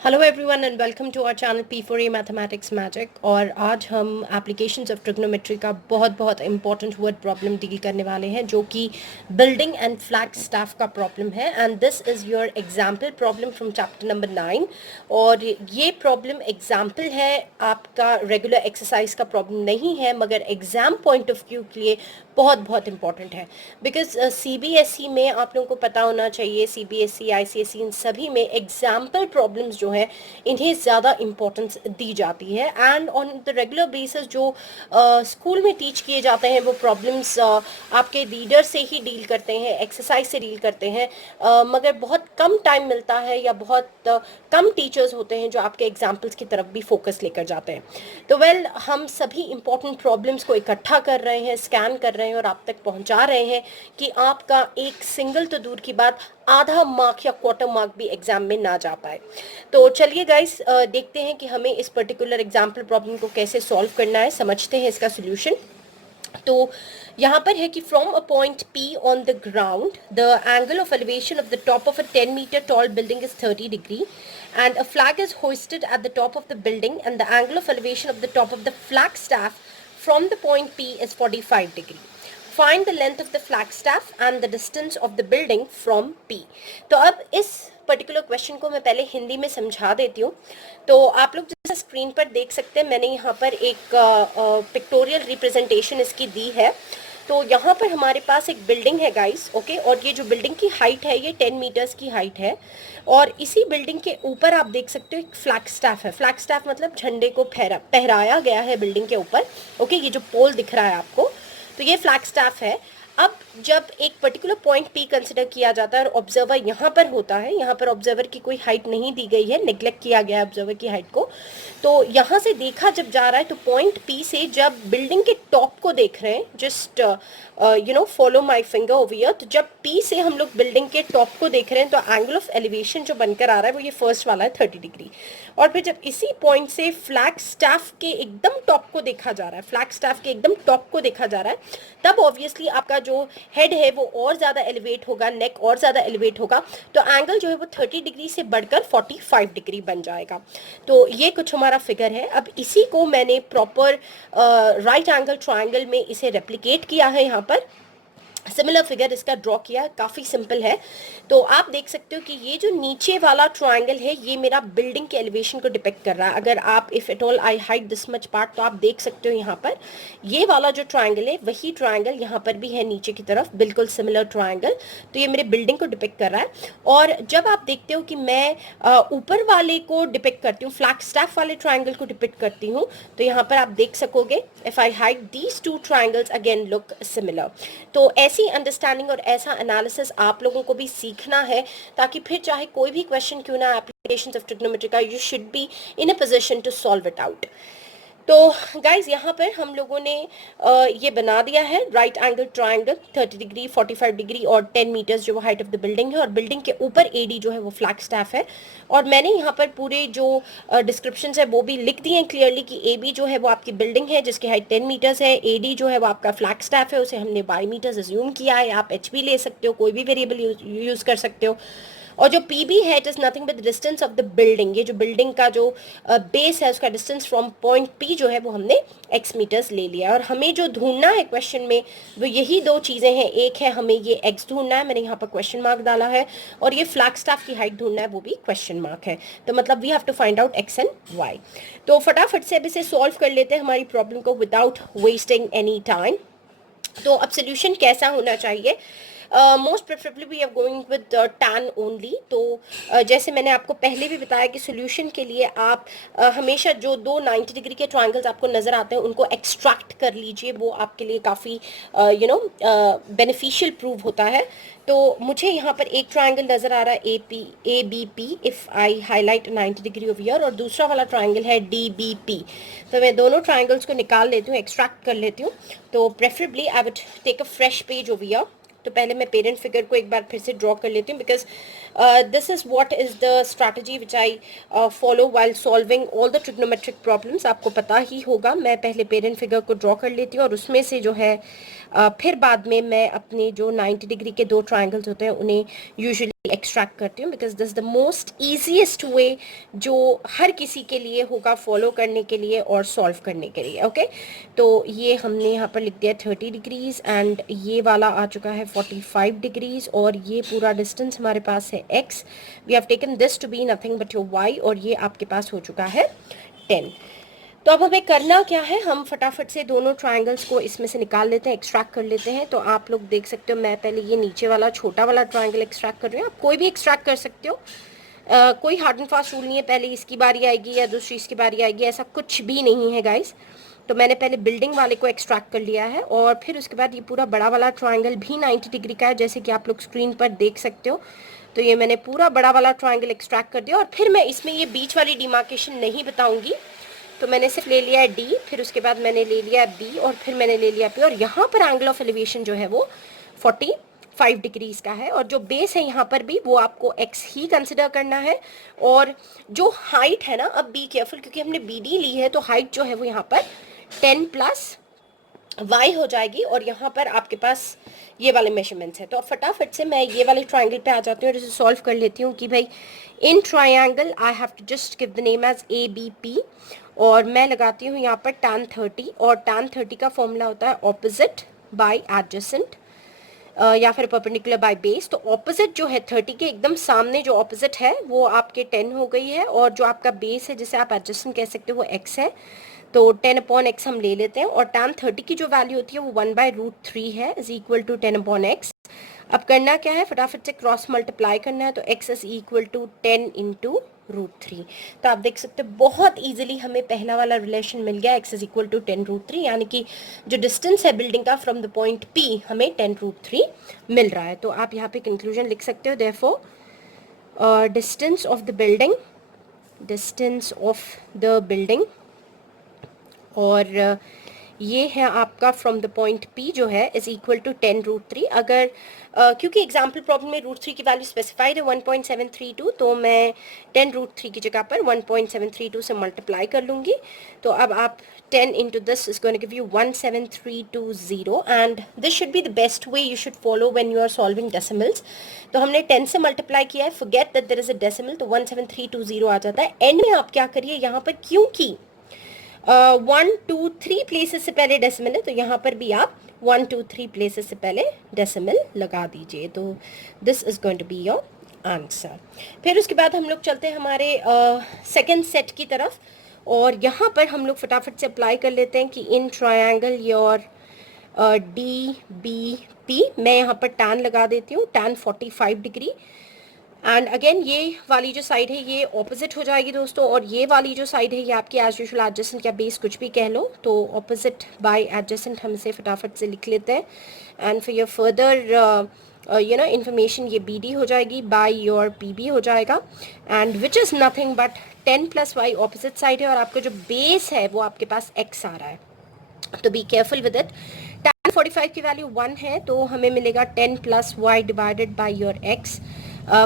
Hello everyone and welcome to our channel P4A mathematics magic. और आज हम applications of trigonometry का बहुत बहुत इंपॉर्टेंट वर्ड प्रॉब्लम डील करने वाले हैं, जो कि बिल्डिंग एंड फ्लैग स्टाफ का प्रॉब्लम है। And this is your example problem from chapter number 9। और ये प्रॉब्लम एग्जाम्पल है, आपका रेगुलर एक्सरसाइज का प्रॉब्लम नहीं है, मगर एग्जाम पॉइंट ऑफ व्यू के लिए बहुत बहुत इंपॉर्टेंट है। बिकॉज CBSE में आप लोगों को पता होना चाहिए, CBSE ICSE इन सभी में एग्जाम्पल प्रॉब्लम्स जो है इन्हें ज़्यादा इंपॉर्टेंस दी जाती है। And on the regular basis जो स्कूल में टीच किए जाते हैं वो प्रॉब्लम्स आपके रीडर से ही डील करते हैं, एक्सरसाइज से डील करते हैं। मगर बहुत कम टाइम मिलता है या बहुत कम टीचर्स होते हैं जो आपके एग्जाम्पल्स की तरफ भी फोकस लेकर जाते हैं। तो हम सभी इंपॉर्टेंट प्रॉब्लम्स को इकट्ठा कर रहे हैं, स्कैन कर रहे हैं और आप तक पहुंचा रहे हैं कि आपका एक सिंगल तो दूर की बात, आधा मार्क या क्वार्टर मार्क भी एग्जाम में ना जा पाए। तो चलिए गाइस, देखते हैं कि हमें इस पर्टिकुलर एग्जाम्पल प्रॉब्लम को कैसे सॉल्व करना है, समझते हैं इसका सोल्यूशन। तो यहाँ पर है कि from a point P on the ground the angle of elevation of the top of a 10 metre tall building is 30 degree and a flag is hoisted at the top of the building and the angle of elevation of the top of the flag staff from the point P is 45 degree. Find the length of the flag staff and the distance of the building from P. तो अब इस particular question को मैं पहले हिंदी में समझा देती हूँ। तो आप लोग जैसे स्क्रीन पर देख सकते हैं, मैंने यहाँ पर एक पिक्टोरियल रिप्रेजेंटेशन इसकी दी है। तो यहाँ पर हमारे पास एक बिल्डिंग है गाइस, ओके। और ये जो बिल्डिंग की हाइट है ये 10 मीटर्स की हाइट है। और इसी बिल्डिंग के ऊपर आप देख सकते हो एक फ्लैग स्टाफ है। फ्लैग स्टाफ मतलब झंडे को फहराया गया है बिल्डिंग के ऊपर, ओके। ये जो पोल दिख रहा है आपको, तो ये फ्लैग स्टाफ है। अब जब एक पर्टिकुलर पॉइंट P कंसिडर किया जाता है और ऑब्जर्वर यहाँ पर होता है, यहाँ पर ऑब्जर्वर की कोई हाइट नहीं दी गई है, निगलेक्ट किया गया है ऑब्जर्वर की हाइट को। तो यहाँ से देखा जब जा रहा है तो पॉइंट P से जब बिल्डिंग के टॉप को देख रहे हैं, just follow my finger over here. तो जब P से हम लोग बिल्डिंग के टॉप को देख रहे हैं तो एंगल ऑफ एलिवेशन जो बनकर आ रहा है वो ये फर्स्ट वाला है 30 डिग्री। और फिर जब इसी पॉइंट से फ्लैग स्टाफ के एकदम टॉप को देखा जा रहा है, फ्लैग स्टाफ के एकदम टॉप को देखा जा रहा है, तब ऑब्वियसली आपका जो हेड है वो और ज़्यादा एलिवेट होगा, नेक और ज़्यादा एलिवेट होगा। तो एंगल जो है वो 30 डिग्री से बढ़कर 45 डिग्री बन जाएगा। तो ये कुछ हमारा फिगर है। अब इसी को मैंने प्रॉपर राइट एंगल ट्रायंगल में इसे रेप्लिकेट किया है, यहाँ पर सिमिलर फिगर इसका ड्रॉ किया, काफ़ी सिंपल है। तो आप देख सकते हो कि ये जो नीचे वाला ट्रायंगल है ये मेरा बिल्डिंग के एलिवेशन को डिपेक्ट कर रहा है। अगर आप if at all I hide this much part तो आप देख सकते हो यहाँ पर ये वाला जो ट्रायंगल है वही ट्रायंगल यहाँ पर भी है नीचे की तरफ, बिल्कुल सिमिलर ट्रायंगल। तो ये मेरे बिल्डिंग को डिपेक्ट कर रहा है। और जब आप देखते हो कि मैं ऊपर वाले को डिपेक्ट करती हूँ, फ्लैग स्टाफ वाले ट्रायंगल को डिपेक्ट करती हूँ, तो यहाँ पर आप देख सकोगे if I hide these two triangles again look similar. तो ऐसी अंडरस्टैंडिंग और ऐसा एनालिसिस आप लोगों को भी सीखना है, ताकि फिर चाहे कोई भी क्वेश्चन क्यों ना एप्लीकेशंस ऑफ ट्रिग्नोमेट्री का, you should be in a position to solve it out. तो गाइज यहाँ पर हम लोगों ने ये बना दिया है right angle triangle 30 degree, 45 degree और 10 मीटर्स जो वो हाइट ऑफ द बिल्डिंग है। और बिल्डिंग के ऊपर AD जो है वो फ्लैग स्टाफ है। और मैंने यहाँ पर पूरे जो डिस्क्रिप्शन है वो भी लिख दिए हैं क्लियरली कि AB जो है वो आपकी बिल्डिंग है जिसकी हाइट 10 मीटर्स है, AD जो है वो आपका फ्लैग स्टाफ है, उसे हमने 22 मीटर्स अज्यूम किया है। आप H भी ले सकते हो, कोई भी वेरिएबल यूज़ कर सकते हो। और जो PB है it is nothing but distance of the building, ये जो बिल्डिंग का जो बेस है उसका डिस्टेंस फ्रॉम पॉइंट P जो है वो हमने x मीटर्स ले लिया। और हमें जो ढूंढना है क्वेश्चन में वो यही दो चीज़ें हैं। एक है हमें ये x ढूंढना है, मैंने यहाँ पर क्वेश्चन मार्क डाला है, और ये फ्लैग स्टाफ की हाइट ढूंढना है, वो भी क्वेश्चन मार्क है। तो मतलब we have to find out x and y। तो फटाफट से अब इसे सॉल्व कर लेते हैं हमारी प्रॉब्लम को विदाउट वेस्टिंग एनी टाइम। तो अब सोल्यूशन कैसा होना चाहिए? Most preferably we are going with tan only. तो जैसे मैंने आपको पहले भी बताया कि सोल्यूशन के लिए आप हमेशा जो दो 90 डिग्री के ट्रायंगल्स आपको नज़र आते हैं उनको एक्सट्रैक्ट कर लीजिए, वो आपके लिए काफ़ी बेनिफिशियल प्रूव होता है। तो मुझे यहाँ पर एक ट्रायंगल नज़र आ रहा है ABP, if I highlight 90 degree of year, और दूसरा वाला ट्रायंगल है DBP। तो मैं दोनों ट्रायंगल्स को निकाल लेती हूँ, एक्सट्रैक्ट कर लेती हूँ। तो preferably I would take a fresh page of year. तो पहले मैं पेरेंट फिगर को एक बार फिर से ड्रॉ कर लेती हूँ, because this is what is the strategy which I follow while solving all the trigonometric problems. आपको पता ही होगा, मैं पहले पेरेंट फिगर को ड्रॉ कर लेती हूँ और उसमें से जो है फिर बाद में मैं अपने जो 90 डिग्री के दो ट्राइंगल्स होते हैं उन्हें यूजुअली एक्सट्रैक्ट करती हूँ, because this the most easiest वे जो हर किसी के लिए होगा फॉलो करने के लिए और सॉल्व करने के लिए. ओके, तो ये हमने यहाँ पर लिख दिया 30 डिग्रीज एंड ये वाला आ चुका है 45 डिग्रीज और ये पूरा डिस्टेंस हमारे पास है x. We have taken this to be nothing but your y और ये आपके पास हो चुका है 10. तो अब हमें करना क्या है, हम फटाफट से दोनों ट्राइंगल्स को इसमें से निकाल लेते हैं, एक्सट्रैक्ट कर लेते हैं. तो आप लोग देख सकते हो मैं पहले ये नीचे वाला छोटा वाला ट्राइंगल एक्सट्रैक्ट कर रही हूँ. आप कोई भी एक्सट्रैक्ट कर सकते हो, कोई हार्ड एंड फास्ट रूल नहीं है पहले इसकी बारी आएगी या दूसरी इसकी बारी आएगी, ऐसा कुछ भी नहीं है गाइस. तो मैंने पहले बिल्डिंग वाले को एक्सट्रैक्ट कर लिया है और फिर उसके बाद ये पूरा बड़ा वाला ट्राइंगल भी 90 डिग्री का है, जैसे कि आप लोग स्क्रीन पर देख सकते हो. तो ये मैंने पूरा बड़ा वाला ट्राइंगल एक्सट्रैक्ट कर दिया और फिर मैं इसमें ये बीच वाली डिमार्केशन नहीं बताऊंगी. तो मैंने सिर्फ ले लिया है डी, फिर उसके बाद मैंने ले लिया बी और फिर मैंने ले लिया पी और यहाँ पर एंगल ऑफ एलिवेशन जो है वो 45 डिग्रीज का है और जो बेस है यहाँ पर भी वो आपको x ही कंसिडर करना है. और जो हाइट है ना, अब बी केयरफुल क्योंकि हमने बी डी ली है, तो हाइट जो है वो यहाँ पर 10 प्लस y हो जाएगी और यहाँ पर आपके पास ये वाले मेजरमेंट्स हैं. तो अब फटाफट से मैं ये वाले ट्राइंगल पे आ जाती हूँ और इसे सॉल्व कर लेती हूँ कि भाई in triangle I have to just give the name as A B P और मैं लगाती हूँ यहाँ पर tan 30 और tan 30 का फॉर्मूला होता है ऑपोजिट बाय एडजेसेंट या फिर परपेंडिकुलर बाय बेस. तो ऑपोजिट जो है 30 के एकदम सामने जो ऑपोजिट है वो आपके 10 हो गई है और जो आपका बेस है जिसे आप एडजेसेंट कह सकते हो वो x है. तो 10/x हम ले लेते हैं और tan 30 की जो वैल्यू होती है वो 1/√3 है इज इक्वल टू 10/x. अब करना क्या है, फटाफट से क्रॉस मल्टीप्लाई करना है. तो x is equal to 10 into √3. तो आप देख सकते हो बहुत इजीली हमें पहला वाला रिलेशन मिल गया, x इज इक्वल टू 10√3, यानी कि जो डिस्टेंस है बिल्डिंग का फ्रॉम द पॉइंट P हमें 10√3 मिल रहा है. तो आप यहाँ पे कंक्लूजन लिख सकते हो, therefore distance of the building और ये है आपका फ्रॉम द पॉइंट P जो है इज इक्वल टू 10√3. अगर क्योंकि एग्जाम्पल प्रॉब्लम में √3 की वैल्यू स्पेसिफाइड है 1.732, तो मैं 10√3 की जगह पर 1.732 से मल्टीप्लाई कर लूँगी. तो अब आप 10 into this is going to give you 17320 and this should be the best way you should follow when you are solving decimals. तो हमने 10 से मल्टीप्लाई किया है, forget that there is a decimal, तो 17320 आ जाता है. एंड में आप क्या करिए यहाँ पर, क्योंकि 1 2 3 प्लेसेस से पहले डेसिमल है तो यहाँ पर भी आप 1 2 3 प्लेसेस से पहले डेसिमल लगा दीजिए. तो this is going to be your answer. फिर उसके बाद हम लोग चलते हैं हमारे सेकेंड सेट की तरफ और यहाँ पर हम लोग फटाफट से अप्लाई कर लेते हैं कि in triangle your D B P, मैं यहाँ पर tan लगा देती हूँ, tan 45 डिग्री. एंड अगेन ये वाली जो साइड है ये ऑपोजिट हो जाएगी दोस्तों और ये वाली जो साइड है ये आपकी एज यूजुअल एडजेसेंट या बेस कुछ भी कह लो. तो ऑपोजिट बाय एडजेसेंट हम इसे फटाफट से लिख लेते हैं. And for your further information ये BD हो जाएगी, बाय योर PB हो जाएगा and which is nothing but 10 + y opposite side है और आपका जो बेस है वो आपके पास x आ रहा है. तो be careful with it. tan 45 की वैल्यू 1 है तो हमें मिलेगा 10 + y divided by your x.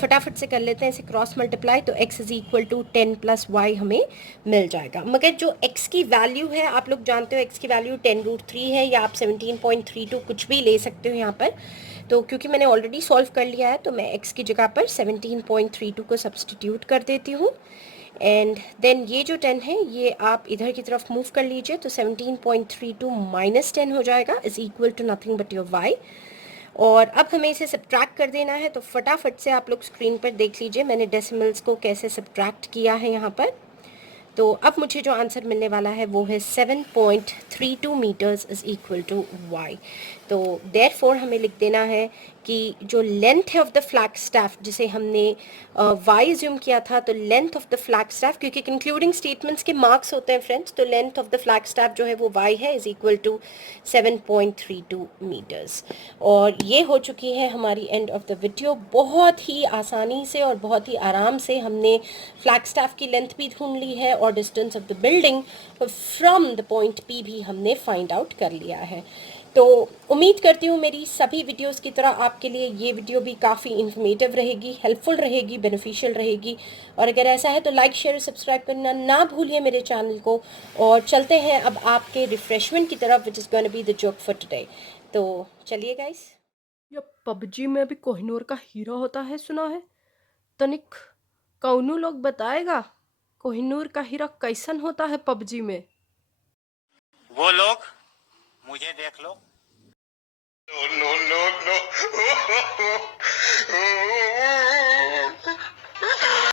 फटाफट से कर लेते हैं इसे क्रॉस मल्टीप्लाई. तो x is equal to 10 + y हमें मिल जाएगा. मगर जो x की वैल्यू है आप लोग जानते हो x की वैल्यू 10√3 है या आप 17.32 कुछ भी ले सकते हो यहाँ पर. तो क्योंकि मैंने ऑलरेडी सॉल्व कर लिया है तो मैं x की जगह पर 17.32 को सब्सटीट्यूट कर देती हूँ. एंड देन ये जो 10 है ये आप इधर की तरफ मूव कर लीजिए तो 17.32 माइनस 10 हो जाएगा is equal to nothing but your y. और अब हमें इसे सब्ट्रैक्ट कर देना है. तो फटाफट से आप लोग स्क्रीन पर देख लीजिए मैंने डेसिमल्स को कैसे सब्ट्रैक्ट किया है यहाँ पर. तो अब मुझे जो आंसर मिलने वाला है वो है 7.32 metres is equal to y. तो देयरफॉर हमें लिख देना है कि जो लेंथ है ऑफ द फ्लैग स्टाफ जिसे हमने y ज्यूम किया था, तो length of the flag staff, क्योंकि कंक्लूडिंग स्टेटमेंट्स के मार्क्स होते हैं फ्रेंड्स, तो length of the flag staff जो है वो y है इज इक्वल टू 7.32 मीटर्स. और ये हो चुकी है हमारी एंड ऑफ द वीडियो. बहुत ही आसानी से और बहुत ही आराम से हमने फ्लैग स्टाफ की लेंथ भी ढूंढ ली है और distance of the building from the point P भी हमने फाइंड आउट कर लिया है। तो उम्मीद करती हूँ मेरी सभी वीडियोस की तरह आपके लिए ये वीडियो भी काफ़ी इन्फॉर्मेटिव रहेगी, हेल्पफुल रहेगी, बेनिफिशियल रहेगी। और अगर ऐसा है तो लाइक शेयर और सब्सक्राइब करना ना भूलिए मेरे चैनल को। और चलते हैं अब आपके रिफ्रेशमेंट की तरफ, which is gonna be the joke for today. तो चलिए गाइस। या पबजी में भी कोहिनूर का हीरो होता है सुना है। तनिक कौनू लोग बताएगा कोहिनूर का हीरो कैसन होता है पबजी में। वो लोग मुझे देख लो।